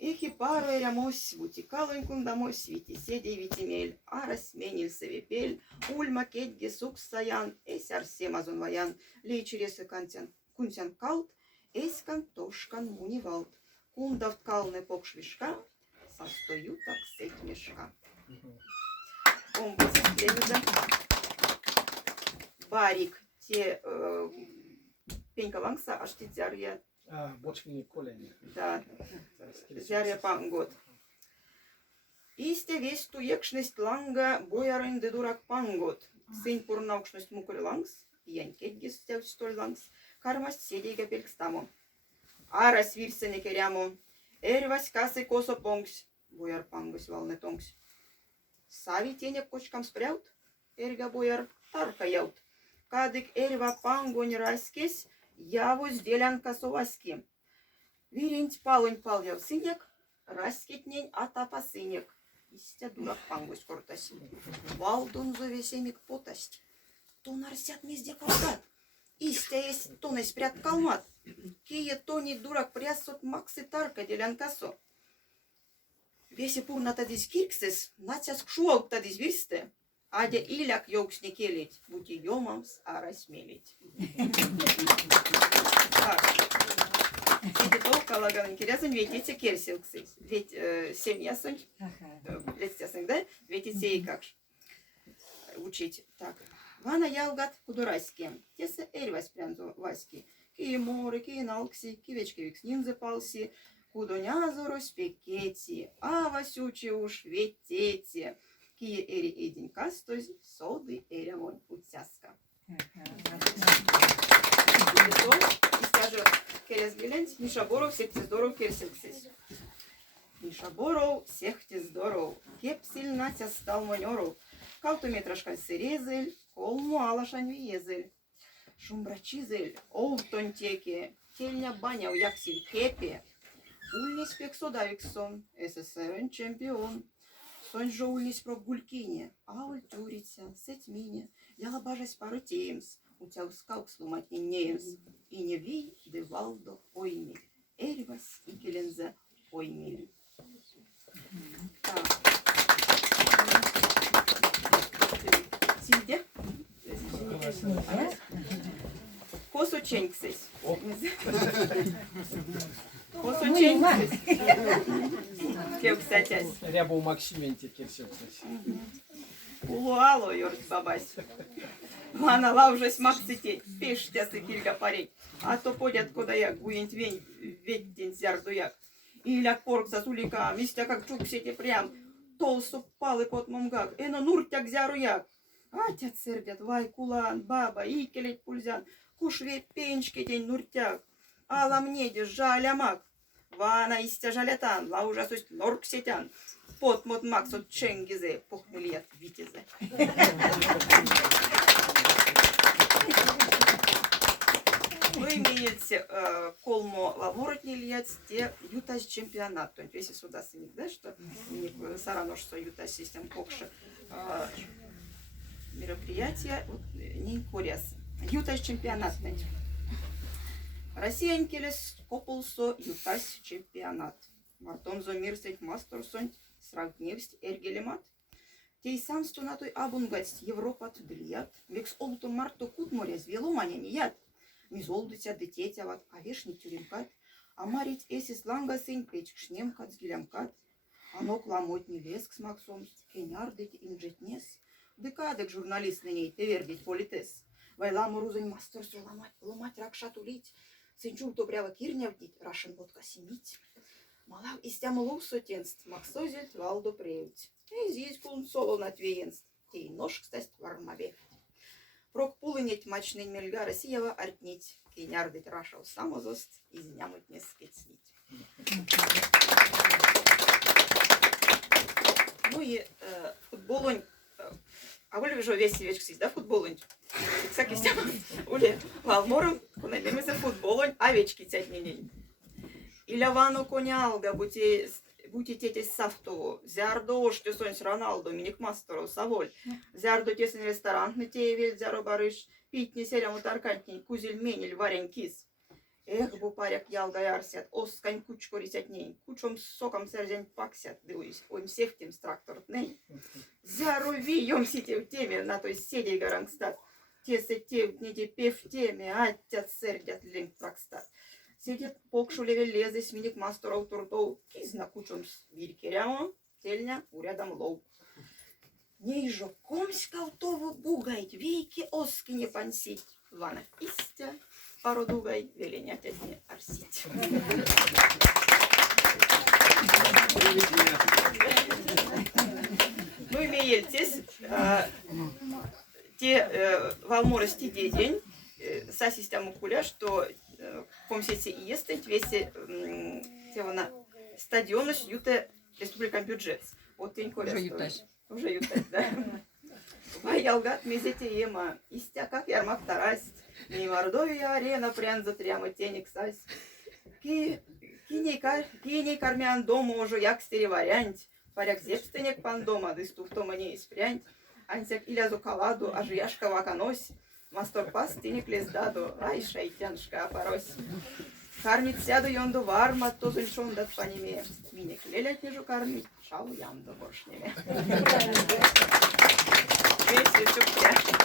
Эхи пару эрямось, бутикалонькун домось, витиседей витимель, арас мениль севепель, ульма кетге сук саян, эсь арсем азон ваян, лейчересі кунтян калт, эскан тошкан мунивалт. Кундавт калны покшвишка, состою так сеть мешка. Барик, те пенька лангса, аж те зярья. Бочки колени. Да, зярья пангот. Исте весь ту екшность ланга, боярын де дурак пангот. Сень пурнаукшность мукуль лангс, янькетгис стел столь лангс, кармасть седейга пелькстамо. Арас вирсене керямо, эрвась касы косо понгс, бояр пангос валне тонгс. Сави тенек кочкам спряут, эрга бояр тарка яут. Кадык эрва пангонь раскесь, явось делян косоваски. Виренть палонь палъяв сынек, раскетнень атапа сынек. Истя дурак пангось кортась. Валдун зовесемик потасть. Тонарсят мезде кортат. Истя есть тоной спрят калмат. Кие тони дурак прясот максы тарка делян косо. Весе пурна тадис кирксес, нацяс кшуал тадис вирсте. Адя иляк йоксне келить, бути йомамс арас мелить. Сиди толка лаган интересен, ведь керсилксис. Ведь семьясын, летясын, да? Ведь и как учить. Так. Вана ялгат кудурайски. Тесе эрвась прянзу васьки. Ки море, ки налкси, ки вечки викс нинзе палси. Кудонязору спекети, а васючи уж ветети. Ки эри эдин кастоз, соды эрямонь утяска. И скажу, керес гелент, Миша Боров, всех те здоров, керсилксис. Миша Боров, всех те здоров. Кепсиль натя стал манеров. Калтометрашкаль сырезель, колму алашань виезель. Шумбрачизель, олтонтеке, тельня баня у яксиль кепе. Ульнис пексода виксон, СССР чемпион. Сонь же ульнис про гулькине, а ультурица, сетьмине. Яла бажась пару теймс, у тебя ускалк сломать не неемс. И не вей девалдо ойми, эрвас и келензе ойми. Так. Сильде? Косученьксись. Косученьксись. Кем, кстати? Рябу Максименте керсилксис. Улуало, Йорк бабась. Мана лавжась максити, пештясы килька парень. А то подят куда як, гуент вень, ведь зярду як. Иля корк засулика, мистя как чук сети прям. Толсу палы под мумгак, эно нуртяк зяру як. Атят сердят, вай кулан, баба, икелет пульзян. Кушве пенчки день нуртяк. Ала мне де жалямак. Вана истя жалятан, ла ужасусь норк сетян. Пот мод макс от ченгизе, похмельят витизе. Вы имеете колмо лаворотни льять, те ютась чемпионат. То есть если сюда сыник, да, что сарано, что ютась систем покша мероприятие, вот не коряс. Ютась чемпионат. Россия келес копулсо ютась чемпионат. Мартон зо мирсеть мастерсон сравневсть эргелемат. Тей сам стунатой абунгать Европат длият. Мекс олту марту кут моря звело маня ният. Мизолдытя дететяват, а вешни тюремкат. А марить эсис ланга сынь печк шнемкат сгилемкат. Анок ламотни леск с максом. Кенярдыть инжетнес. Декадек журналист на ней тевердить политес. Вайламу рузань мастерсу ломать ракшат улить. Сенчур добрява кирнявдить, рашен водка семить. Малав истям лусотенст, максозельт валдо преють. И здесь кун соло на твеенст. Тей нож, кстати, вармабе. Прок пулынеть мачный мельга Россиява артнить. Кейнярдыть рашал самозост, изнямуть не скецнить. Ну и футболонь. А вы же весь вечер да, футболонь? Всякий стям, уле, валмором, кунабимся футболонь, овечки тятненей. Иля вану конялга, будете тетесь сафту, зярдо, что сонь Роналду, миник мастеру, саволь, зярдо тесен ресторан, на те вельт зяро барыш, пить не селяму таркантней, кузель менель, варень кис. Эх, бу паряк ялгай арсят, оскань кучкорисят ней, кучом соком сәржен паксят, дылуис, ойм севтем стракторт ней. Заруви, йом сите в теме, на той седей гарангстат. Тесе те, неде пев теме, аттят сәрдят лен пракстат. Сидит покшулеве лезе, сминик масторов турдоу, кизна кучом виркерямо, тельня урядом лоу. Нейжо комскал того бугайт, вейки оски не пансить. Лана истя, пародугай, веленят одни арсить. Ну, имеельтесь, те валморости день, са система куля, что комсети и есть, весе на стадионus юте республикан бюджет. Вот тень куля. Уже ютать, да. Ваялгат мезете ема, истя как ярмак тарасть, не мордовия арена прян затряма тенек сась. Киней кармян дома уже як стереварянть, паряк зепстенек пан дома, дысту в тома не испрянть, ансяк илязу каладу, аж яшка ваканось, мастор пас тенек лездаду, ай шайтяншка опорось. Кармит сяду йонду варма, то зульшон дат паниме, минек лелять нежу кармить, шау янду боршнеме. Весь шутя.